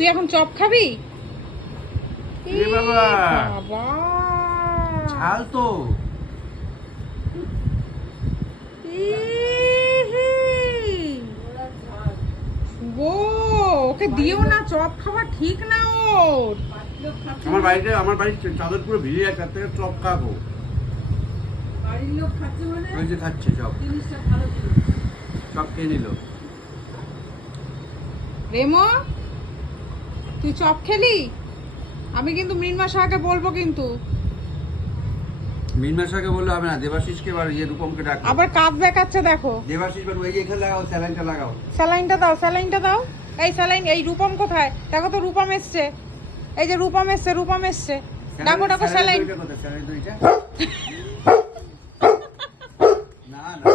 তুই এখন চপ খাবি? এ বাবা বাবা ঝাল তো। শুভ, ওকে দিও না, চপ খাওয়া ঠিক না ওর। আমার বাড়ির চাদর পুরো ভিজে যাচ্ছে, তার থেকে চপ খাবো। বাড়ির লোক খাচ্ছে মানে ওই যে খাচ্ছে চপ, জিনিসটা ভালো ছিল। চপ খেয়ে নিল। রেমো, তুই চপ খেলি? আমি কিন্তু মৃন্মা শাহকে বলবো কিন্তু। মিনমাসাকে বললে হবে না, দেবাশিসকে বার ইয়ে রূপমকে ডাকো। আবার কাজ দেখাচ্ছে দেখো। দেবাশিস বার ওই যে এখানে লাগাও, স্যালাইনটা লাগাও। স্যালাইনটা দাও, স্যালাইনটা দাও। এই স্যালাইন, এই রূপম কোথায়? দেখো তো রূপম এসছে। এই যে রূপম এসছে, রূপম এসছে। ডাকো ডাকো স্যালাইন। স্যালাইন দুইটা। না না